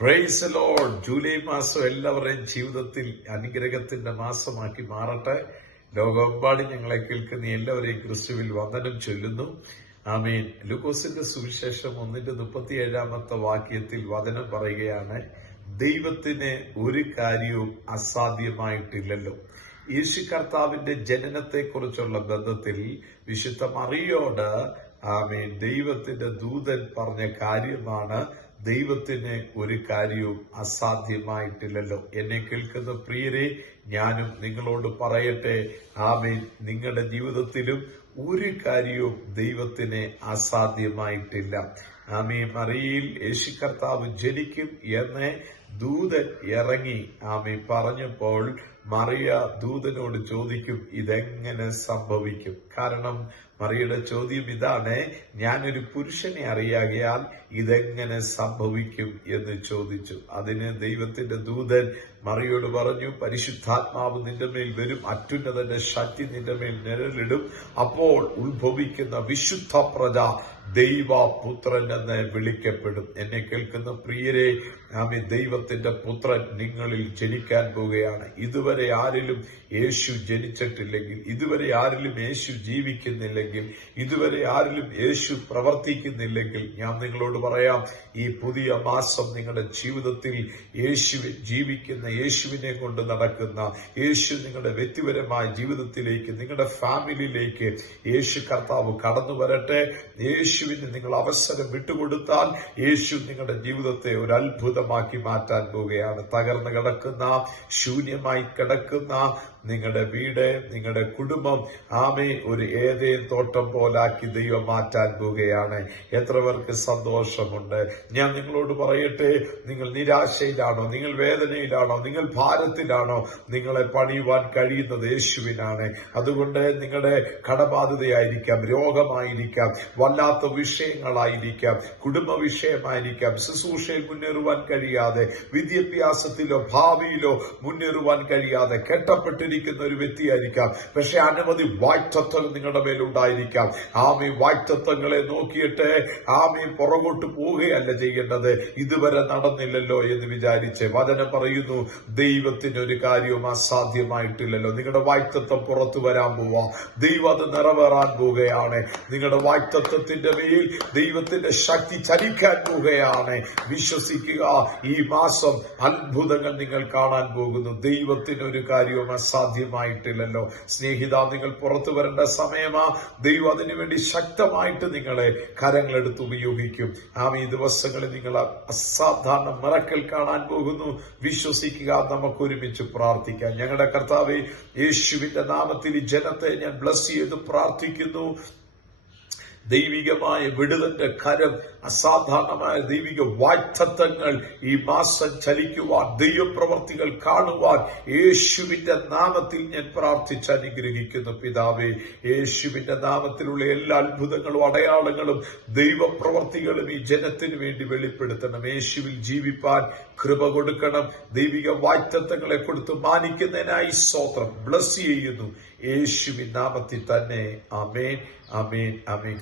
Praise Lord. July മാസം എല്ലാവരുടെയും ജീവിതത്തിൽ അനുഗ്രഹത്തിന്റെ മാസമാക്കി മാറട്ടെ. ലോകമെമ്പാടും ഞങ്ങളെ കേൾക്കുന്ന എല്ലാവരെയും ക്രിസ്തുവിൽ വന്ദനം ചൊല്ലുന്നു. ആമേൻ. ലൂക്കോസിന്റെ സുവിശേഷം 1:37 വാക്യത്തിൽ വചനം പറയുകയാണ്, ദൈവത്തിന് ഒരു കാര്യവും അസാധ്യമായിട്ടില്ലല്ലോ. യേശു കർത്താവിന്റെ ജനനത്തെക്കുറിച്ചുള്ള ബന്ധത്തിൽ വിശുദ്ധ മറിയോട് ആമേൻ ദൈവത്തിന്റെ ദൂതൻ പറഞ്ഞ കാര്യമാണ്, ദൈവത്തിന് ഒരു കാര്യവും അസാധ്യമായിട്ടില്ലല്ലോ. എന്നെ കേൾക്കുന്ന പ്രിയരെ, ഞാനും നിങ്ങളോട് പറയട്ടെ, ആമേൻ, നിങ്ങളുടെ ജീവിതത്തിലും ഒരു കാര്യവും ദൈവത്തിന് അസാധ്യമായിട്ടില്ല. ആമേൻ. മറിയയിൽ യേശു കർത്താവ് ജനിക്കും എന്ന് ദൂതൻ ഇറങ്ങി ആമേൻ പറഞ്ഞപ്പോൾ മറിയ ദൂതനോട് ചോദിക്കും, ഇതെങ്ങനെ സംഭവിക്കും? കാരണം മറിയയുടെ ചോദ്യം ഇതാണ്, ഞാനൊരു പുരുഷനെ അറിയാകയാൽ ഇതെങ്ങനെ സംഭവിക്കും എന്ന് ചോദിച്ചു. അതിന് ദൈവത്തിന്റെ ദൂതൻ മറിയോട് പറഞ്ഞു, പരിശുദ്ധാത്മാവ് നിന്റെ മേൽ വരും, അത്യുന്നതന്റെ ശക്തി നിന്റെ മേൽ നിഴലിടും, അപ്പോൾ ഉത്ഭവിക്കുന്ന വിശുദ്ധ പ്രജ ദൈവപുത്രൻ എന്ന് വിളിക്കപ്പെടും. എന്നെ കേൾക്കുന്ന പ്രിയരെ, ആമേൻ, ദൈവത്തിന്റെ പുത്രൻ നിങ്ങളിൽ ജനിക്കാൻ പോവുകയാണ്. ഇതുവരെ ആരിലും യേശു ജനിച്ചിട്ടില്ലെങ്കിൽ, ഇതുവരെ ആരിലും യേശു ജീവിക്കുന്നില്ലെങ്കിൽ, ഇതുവരെ ആരിലും യേശു പ്രവർത്തിക്കുന്നില്ലെങ്കിൽ, ഞാൻ നിങ്ങളോട് പറയാം, ഈ പുതിയ മാസം നിങ്ങളുടെ ജീവിതത്തിൽ യേശുവിൽ ജീവിക്കുന്ന, യേശുവിനെ കൊണ്ട് നടക്കുന്ന, യേശു നിങ്ങളുടെ വ്യക്തിപരമായ ജീവിതത്തിലേക്ക്, നിങ്ങളുടെ ഫാമിലിയിലേക്ക് യേശു കർത്താവ് കടന്നു വരട്ടെ. യേശുവിന് നിങ്ങൾ അവസരം വിട്ടുകൊടുത്താൽ യേശു നിങ്ങളുടെ ജീവിതത്തെ ഒരു അത്ഭുതമാക്കി മാറ്റാൻ പോവുകയാണ്. തകർന്നു കിടക്കുന്ന, ശൂന്യമായി കിടക്കുന്ന നിങ്ങളുടെ വീട്, നിങ്ങളുടെ കുടുംബം ആമേ ഒരു ഏതേൻ തോട്ടം പോലാക്കി ദൈവം മാറ്റാൻ പോവുകയാണ്. എത്ര പേർക്ക് സന്തോഷമുണ്ട്? ഞാൻ നിങ്ങളോട് പറയട്ടെ, നിങ്ങൾ നിരാശയിലാണോ, നിങ്ങൾ വേദനയിലാണോ, നിങ്ങൾ ഭാരത്തിലാണോ? നിങ്ങളെ പണിയുവാൻ കഴിയുന്നത് യേശുവിനാണ്. അതുകൊണ്ട് നിങ്ങളുടെ കടബാധ്യതയായിരിക്കാം, രോഗമായിരിക്കാം, വല്ലാത്ത വിഷയങ്ങളായിരിക്കാം, കുടുംബ വിഷയമായിരിക്കാം, ശുശ്രൂഷയിൽ മുന്നേറുവാൻ കഴിയാതെ, വിദ്യാഭ്യാസത്തിലോ ഭാവിയിലോ മുന്നേറുവാൻ കഴിയാതെ കെട്ടപ്പെട്ടിരിക്കുന്ന ഒരു വ്യക്തിയായിരിക്കാം. പക്ഷെ അനവധി വായ്ത്തത്വങ്ങൾ നിങ്ങളുടെ മേലുണ്ടായിരിക്കാം. ആമീ വായ്ത്തത്വങ്ങളെ നോക്കിയിട്ട് ആമീ പുറകോട്ട് പോവുകയല്ല ചെയ്യേണ്ടത്. ഇതുവരെ നടന്നില്ലല്ലോ എന്ന് വിചാരിച്ച് വചനം പറയുന്നു, ദൈവത്തിനൊരു കാര്യവും അസാധ്യമായിട്ടില്ലല്ലോ. നിങ്ങളുടെ വായ്ത്തത്വം പുറത്തു വരാൻ പോവാ, ദൈവം അത് നിറവേറാൻ പോവുകയാണ്. നിങ്ങളുടെ വായ്ത്തത്വത്തിന്റെ മേൽ ദൈവത്തിന്റെ ശക്തി ചലിക്കാൻ പോവുകയാണ്. വിശ്വസിക്കുക, ഈ മാസം അത്ഭുതങ്ങൾ നിങ്ങൾ കാണാൻ പോകുന്നു. ദൈവത്തിനൊരു കാര്യവും അസാധ്യമായിട്ടില്ലല്ലോ. സ്നേഹിത, നിങ്ങൾ പുറത്തു വരേണ്ട സമയമാ. ദൈവം അതിനുവേണ്ടി ശക്തമായിട്ട് നിങ്ങളെ കരങ്ങളെടുത്ത് ഉപയോഗിക്കും. ഈ ദിവസങ്ങളിൽ നിങ്ങൾ അസാധാരണ മിറക്കൽ കാണാൻ പോകുന്നു. വിശ്വസിക്കുക. നമുക്ക് ഒരുമിച്ച് പ്രാർത്ഥിക്കാം. ഞങ്ങളുടെ കർത്താവേ, യേശുവിന്റെ നാമത്തിൽ ഈ ജനത്തെ ഞാൻ ബ്ലസ് ചെയ്ത് പ്രാർത്ഥിക്കുന്നു. ദൈവികമായ വിടുതന്റെ കരം, അസാധാരണമായ ദൈവിക വായ്ത്തത്വങ്ങൾ ഈ മാസം ചലിക്കുവാൻ, ദൈവപ്രവർത്തികൾ കാണുവാൻ യേശുവിന്റെ നാമത്തിൽ ഞാൻ പ്രാർത്ഥിച്ച് അനുഗ്രഹിക്കുന്നു. പിതാവേ, യേശുവിന്റെ നാമത്തിലുള്ള എല്ലാ അത്ഭുതങ്ങളും അടയാളങ്ങളും ദൈവപ്രവർത്തികളും ഈ ജനത്തിന് വേണ്ടി വെളിപ്പെടുത്തണം. യേശുവിൽ ജീവിപ്പാൻ കൃപ കൊടുക്കണം. ദൈവിക വായ്ത്തത്വങ്ങളെ കൊടുത്ത് മാനിക്കുന്നതിനായി സ്തോത്രം. ബ്ലസ് ചെയ്യുന്നു യേശുവിൻ നാമത്തിൽ തന്നെ. ആമേൻ, ആമേൻ, ആമേൻ.